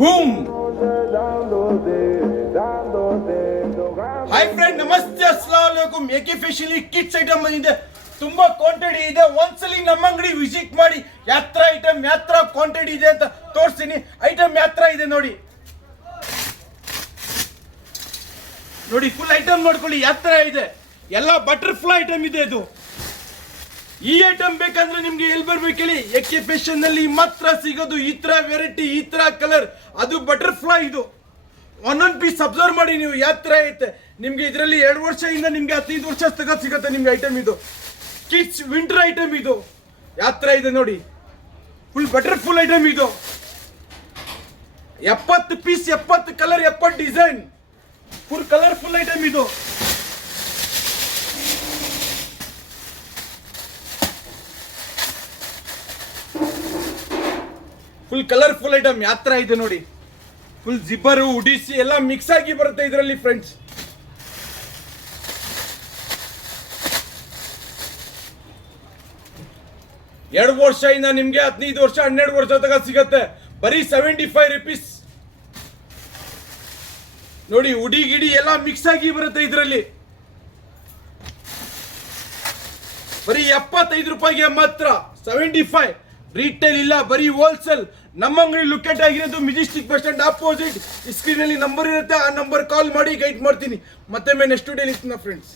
Boom. Hi friend, ನಮಸ್ತೆ, ಅಸ್ಸಲಾಂ ಅಲೈಕುಂ. A K facial kids item ಬಂದಿದೆ, ತುಂಬಾ ಕ್ವಾಂಟಿಟಿ ಇದೆ. ಒಂದ್ಸಲಿ ನಮ್ಮ ಅಂಗಡಿ ವಿಸಿಟ್ ಮಾಡಿ. ಯಾತ್ರ ಐಟಮ್ ಯಾತ್ರ ಕ್ವಾಂಟಿಟಿ ಇದೆ ಅಂತ ತೋರಿಸ್ತೀನಿ. ಐಟಮ್ ಯಾತ್ರ ಇದೆ ನೋಡಿ ನೋಡಿ, ಫುಲ್ ಐಟಮ್ ನೋಡ್ಕೊಳ್ಳಿ. ಯಾತ್ರ ಇದೆ, ಎಲ್ಲ ಬಟರ್ಫ್ಲೈ ಐಟಮ್ ಇದೆ. ಇದು ಈ ಐಟಮ್ ಬೇಕಂದ್ರೆ ನಿಮ್ಗೆ ಎಲ್ಲಿ ಬರ್ಬೇಕು ಹೇಳಿ? ಎಕೆ ಫ್ಯಾಷನ್ ನಲ್ಲಿ ಮಾತ್ರ ಸಿಗೋದು. ಈ ತರ ವೆರೈಟಿ, ಈ ತರ ಕಲರ್, ಅದು ಬಟರ್ಫ್ಲೈ. ಇದು ಒಂದೊಂದು ಪೀಸ್ ಅಬ್ಸರ್ವ್ ಮಾಡಿ ನೀವು. ಯಾತ್ರ ಐತೆ ನಿಮ್ಗೆ ಇದರಲ್ಲಿ 2 ವರ್ಷದಿಂದ ನಿಮ್ಗೆ 15 ವರ್ಷ ತಗ ಸಿಗುತ್ತೆ ನಿಮ್ಗೆ ಐಟಮ್. ಇದು ಕಿಡ್ಸ್ ವಿಂಟರ್ ಐಟಮ್. ಇದು ಯಾತ್ರ ಇದೆ ನೋಡಿ, ಫುಲ್ ಬಟರ್ಫುಲ್ ಐಟಮ್. ಇದು 70 piece, 70 colour, 70 design, full colourful item. ಇದು ಫುಲ್ ಕಲರ್ಫುಲ್ ಐಟಮ್. ಯಾತ್ರ ಇದೆ ನೋಡಿ, ಫುಲ್ ಜಿಬ್ಬರು, ಉಡಿಸಿ ಎಲ್ಲ ಮಿಕ್ಸ್ ಆಗಿ ಬರುತ್ತೆ ಇದರಲ್ಲಿ ಫ್ರೆಂಡ್ಸ್. ಎರಡು ವರ್ಷದಿಂದ ನಿಮ್ಗೆ 15 ವರ್ಷ, 12 ವರ್ಷ ತಗ ಸಿಗತ್ತೆ. ಬರೀ 75 ರುಪೀಸ್ ನೋಡಿ. ಉಡಿ ಗಿಡಿ ಎಲ್ಲ ಮಿಕ್ಸ್ ಆಗಿ ಬರುತ್ತೆ ಇದರಲ್ಲಿ. ಬರೀ 75 ರೂಪಾಯಿಗೆ ಮಾತ್ರ. 75 ರೀಟೇಲ್ ಇಲ್ಲ, ಬರೀ ಹೋಲ್ಸೇಲ್. ನಮ್ಮ ಅಂಗಡಿ ಲೊಕೇಟ್ ಆಗಿರೋದು Majestic bus stand opposite. Screen ಅಲ್ಲಿ ನಂಬರ್ ಇರುತ್ತೆ, ಆ ನಂಬರ್ ಕಾಲ್ ಮಾಡಿ ಗೈಡ್ ಮಾಡ್ತೀನಿ. ಮತ್ತೆ ನೆಕ್ಸ್ಟ್ ಡೇ ಫ್ರೆಂಡ್ಸ್.